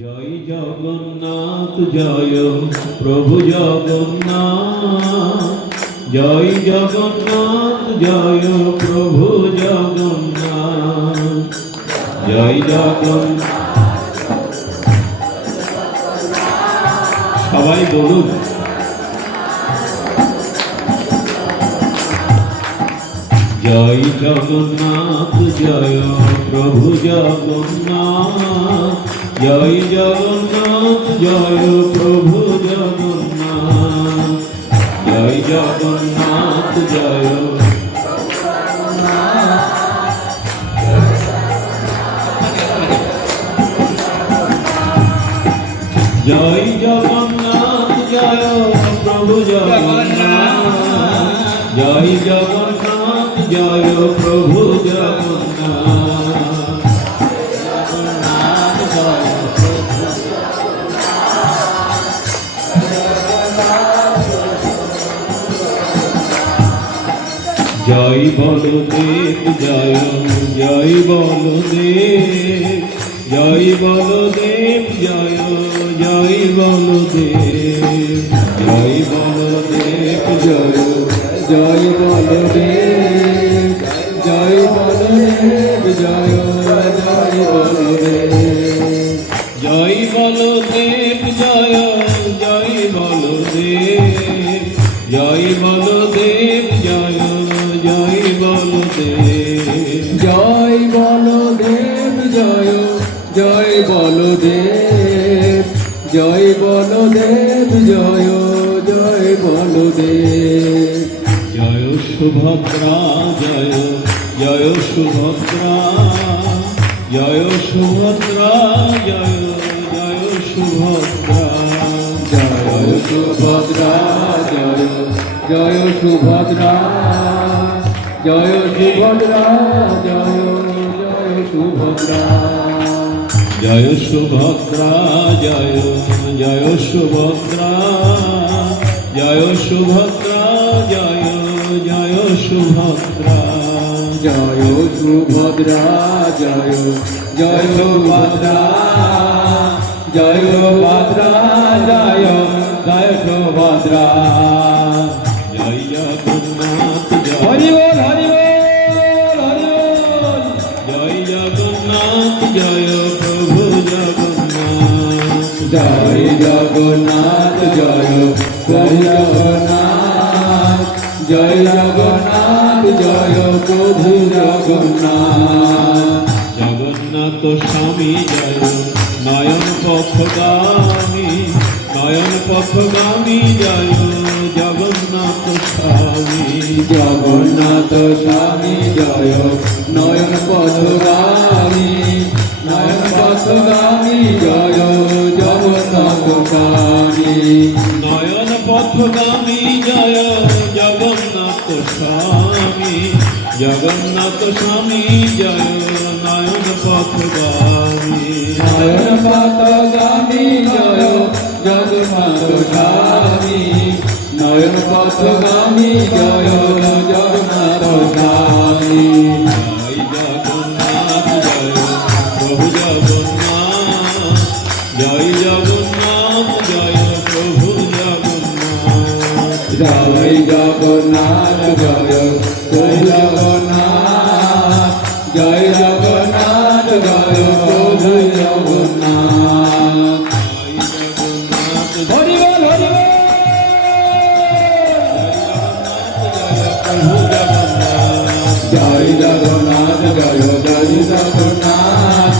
জয় জগন্নাথ জয় প্রভু জগন্নাথ, জয় জগন্নাথ জয় প্রভু জগন্নাথ, জয় জগন্নাথ। সবাই বলুন জয় জগন্নাথ জয় প্রভু জগন্নাথ, জয় জগন্নাথ জয় প্রভু জগন্নাথ, জয় জগন্নাথ জয়। জয় জগন্নাথ জয় প্রভু জগন্নাথ, জয় জগন্নাথ জয় প্রভু জগন্নাথ, জয় বলদেব জয় জয় বলদেব, জয় বলদেব জয় জয় বলদেব, জয় বলদেব জয় জয় বলদেব, জয় বলদেব জয় জয় বলদেব, জয় বলদেব জয় জয় বলদেব, জয় বলদেব জয় জয় বলদেব, জয় বলদেব জয় জয় বলদেব, জয় বলদেব জয় জয় বলদেব, জয় সুভদ্রা জয় জয় সুভদ্রা, জয় সুভদ্রা জয় জয় সুভদ্রা, জয় সুভদ্রা জয় জয় সুভদ্রা, জয় সুভদ্রা জয় জয় সুভদ্রা, জয় সুভদ্রা জয় জয় সুভদ্রা, জয় সুভদ্রা জয় জয় সুভদ্রা, জয় সুভদ্রা জয় জয় সুভদ্রা, জয় সুভদ্রা জয় জয় সুভদ্রা, জয় জগন্নাথ হরি বল হরি বল হরি বল, জয় জগন্নাথ জয় প্রভু জগন্নাথ, জয় জগন্নাথ জয় জয় জগন্নাথ, জয় জগন্নাথ জয় প্রভু জগন্নাথ, জগন্নাথ স্বামী জয় নয়ন পথগামী, নয়ন পথগামী জয় জগন্নাথ স্বামী, জগন্নাথ স্বামী জয় নয়ন পথগামী, নয়ন পথগামী জয় জগন্নাথ স্বামী, নয়ন পথগামী জয় জগন্নাথ স্বামী, জগন্নাথ স্বামী জয় নয়ন পথগামী, নয়ন পথগামী জয় জগন্নাথ স্বামী, নয়ন পথগামী জয় জগন্নাথ স্বামী, জয় জগন্নাথ জয় প্রভু জগন্নাথ, জয় জগন্নাথ জয় প্রভু জগন্নাথ, জয় জগন্নাথ জয় জয় জগন্নাথ, জয় জগন্নাথ জয় প্রভু জগন্নাথ, হরি বল হরি বল, জয় জগন্নাথ জয় জয় জগন্নাথ,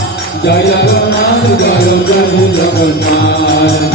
জয় জগন্নাথ জয় জয় জগন্নাথ,